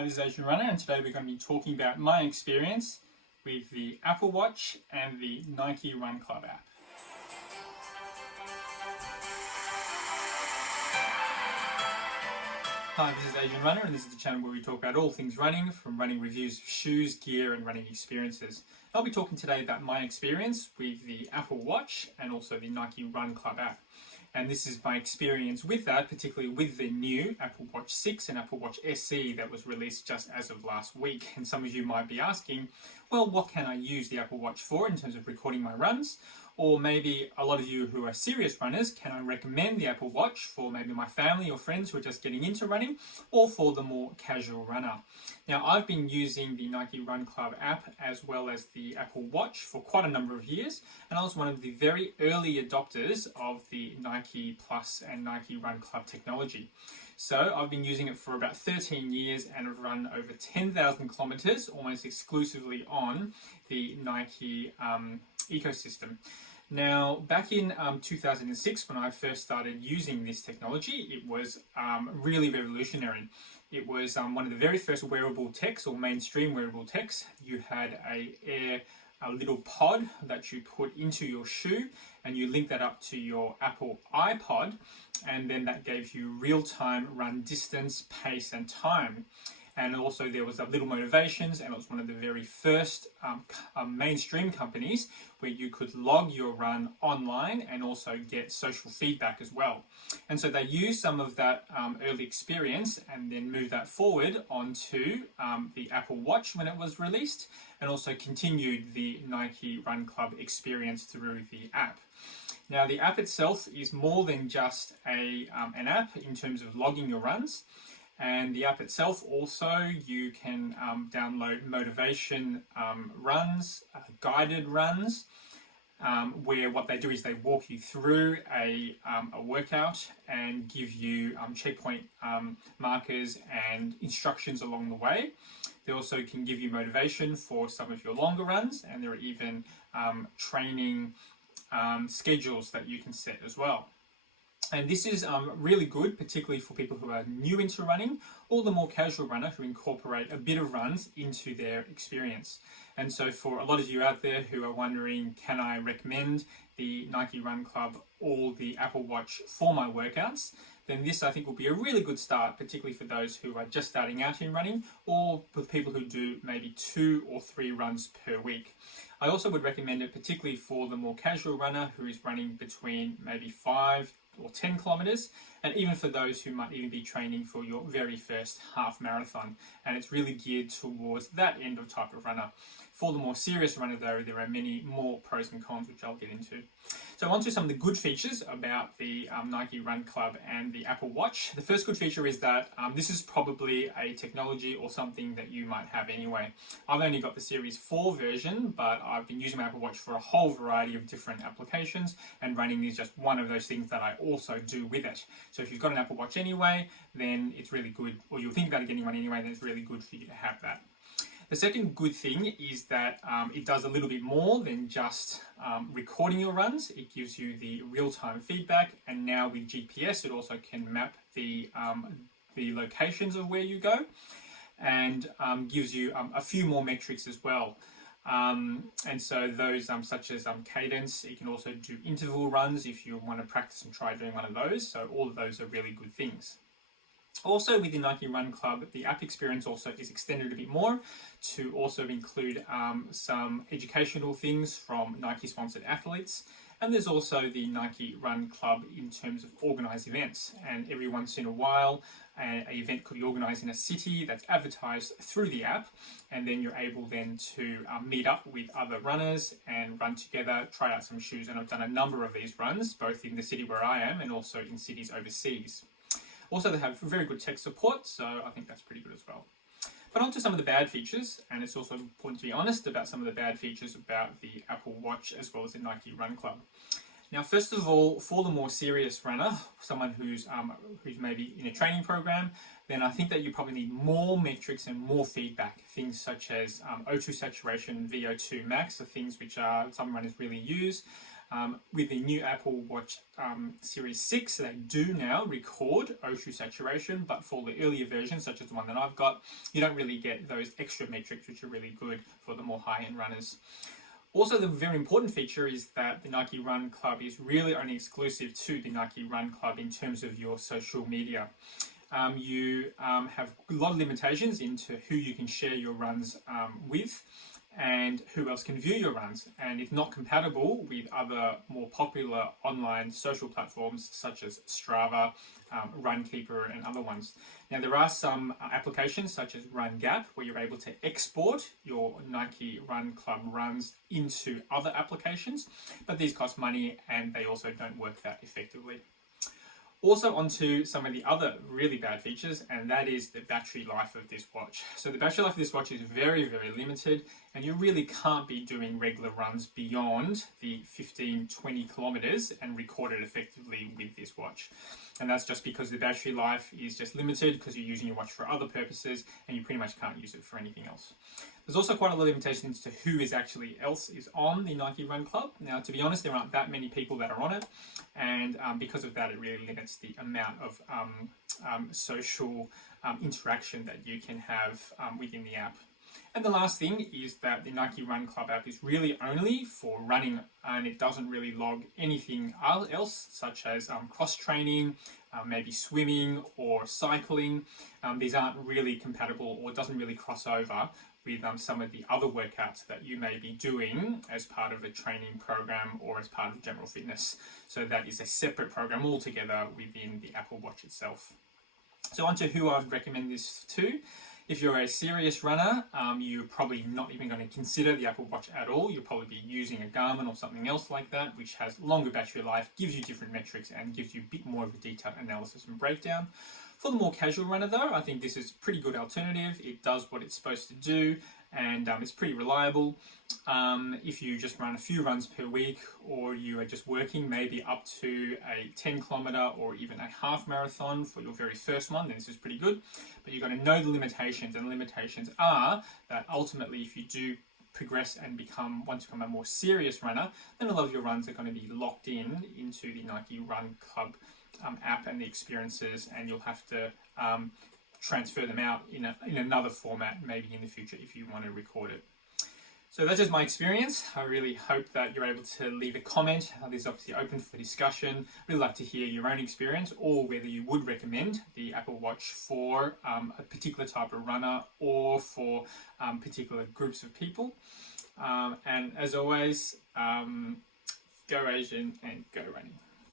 Hi, this is Asian Runner, and today we're going to be talking about my experience with the Apple Watch and the Nike Run Club app. Hi, this is Asian Runner, and this is the channel where we talk about all things running, from running reviews of shoes, gear, and running experiences. I'll be talking today about my experience with the Apple Watch and also the Nike Run Club app. And this is my experience with that, particularly with the new Apple Watch 6 and Apple Watch SE that was released just as of last week. And some of you might be asking, well, what can I use the Apple Watch for in terms of recording my runs? Or maybe a lot of you who are serious runners, can I recommend the Apple Watch for maybe my family or friends who are just getting into running, or for the more casual runner? Now, I've been using the Nike Run Club app as well as the Apple Watch for quite a number of years, and I was one of the very early adopters of the Nike Plus and Nike Run Club technology. So I've been using it for about 13 years and have run over 10,000 kilometers almost exclusively on the Nike ecosystem. Now, back in 2006, when I first started using this technology, it was really revolutionary. It was one of the very first wearable techs, or mainstream wearable techs. You had a little pod that you put into your shoe, and you link that up to your Apple iPod, and then that gave you real-time run distance, pace, and time. And also there was little motivations, and it was one of the very first mainstream companies where you could log your run online and also get social feedback as well. And so they used some of that early experience and then moved that forward onto the Apple Watch when it was released, and also continued the Nike Run Club experience through the app. Now, the app itself is more than just an app in terms of logging your runs. And the app itself also, you can download motivation runs, guided runs, where what they do is they walk you through a workout and give you checkpoint markers and instructions along the way. They also can give you motivation for some of your longer runs, and there are even training schedules that you can set as well. And this is really good, particularly for people who are new into running, or the more casual runner who incorporate a bit of runs into their experience. And so for a lot of you out there who are wondering, can I recommend the Nike Run Club or the Apple Watch for my workouts, then this I think will be a really good start, particularly for those who are just starting out in running, or for people who do maybe 2 or 3 runs per week. I also would recommend it particularly for the more casual runner who is running between maybe 5 or 10 kilometers, and even for those who might even be training for your very first half marathon. And it's really geared towards that end of type of runner. For the more serious runner though, there are many more pros and cons, which I'll get into. So on to some of the good features about the Nike Run Club and the Apple Watch. The first good feature is that this is probably a technology or something that you might have anyway. I've only got the Series 4 version, but I've been using my Apple Watch for a whole variety of different applications, and running is just one of those things that I also do with it. So if you've got an Apple Watch anyway, then it's really good, or you'll think about getting one anyway, then it's really good for you to have that. The second good thing is that it does a little bit more than just recording your runs. It gives you the real-time feedback, and now with GPS it also can map the locations of where you go, and gives you a few more metrics as well. And so those such as cadence, you can also do interval runs if you want to practice and try doing one of those. So all of those are really good things. Also, with the Nike Run Club, the app experience also is extended a bit more to also include some educational things from Nike-sponsored athletes. And there's also the Nike Run Club in terms of organised events. And every once in a while, an event could be organised in a city that's advertised through the app. And then you're able then to meet up with other runners and run together, try out some shoes. And I've done a number of these runs, both in the city where I am and also in cities overseas. Also, they have very good tech support, so I think that's pretty good as well. But on to some of the bad features, and it's also important to be honest about some of the bad features about the Apple Watch as well as the Nike Run Club. Now, first of all, for the more serious runner, someone who's maybe in a training program, then I think that you probably need more metrics and more feedback. Things such as O2 saturation, VO2 max are things which some runners really use. With the new Apple Watch Series 6, they do now record O2 saturation, but for the earlier versions, such as the one that I've got, you don't really get those extra metrics, which are really good for the more high-end runners. Also, the very important feature is that the Nike Run Club is really only exclusive to the Nike Run Club in terms of your social media. You have a lot of limitations into who you can share your runs with and who else can view your runs, and it's not compatible with other more popular online social platforms such as Strava, Runkeeper and other ones. Now there are some applications such as RunGap where you're able to export your Nike Run Club runs into other applications, but these cost money and they also don't work that effectively. Also onto some of the other really bad features, and that is the battery life of this watch. So the battery life of this watch is very, very limited, and you really can't be doing regular runs beyond the 15-20 kilometers and record it effectively with this watch. And that's just because the battery life is just limited because you're using your watch for other purposes and you pretty much can't use it for anything else. There's also quite a lot of limitations to who is on the Nike Run Club. Now, to be honest, there aren't that many people that are on it, and because of that, it really limits the amount of social interaction that you can have within the app. And the last thing is that the Nike Run Club app is really only for running, and it doesn't really log anything else, such as cross-training, maybe swimming or cycling. These aren't really compatible or doesn't really cross over with some of the other workouts that you may be doing as part of a training program or as part of general fitness. So that is a separate program altogether within the Apple Watch itself. So onto who I'd recommend this to. If you're a serious runner, you're probably not even going to consider the Apple Watch at all. You'll probably be using a Garmin or something else like that, which has longer battery life, gives you different metrics, and gives you a bit more of a detailed analysis and breakdown. For the more casual runner though, I think this is a pretty good alternative. It does what it's supposed to do, and it's pretty reliable. If you just run a few runs per week, or you are just working maybe up to a 10 kilometer or even a half marathon for your very first one, then this is pretty good. But you've got to know the limitations, and the limitations are that ultimately if you do progress and want to become a more serious runner, then a lot of your runs are going to be locked into the Nike Run Club app and the experiences, and you'll have to transfer them out in another format maybe in the future if you want to record it. So that's just my experience. I really hope that you're able to leave a comment. This is obviously open for discussion. I'd really like to hear your own experience, or whether you would recommend the Apple Watch for a particular type of runner or for particular groups of people. And as always, go Asian and go running.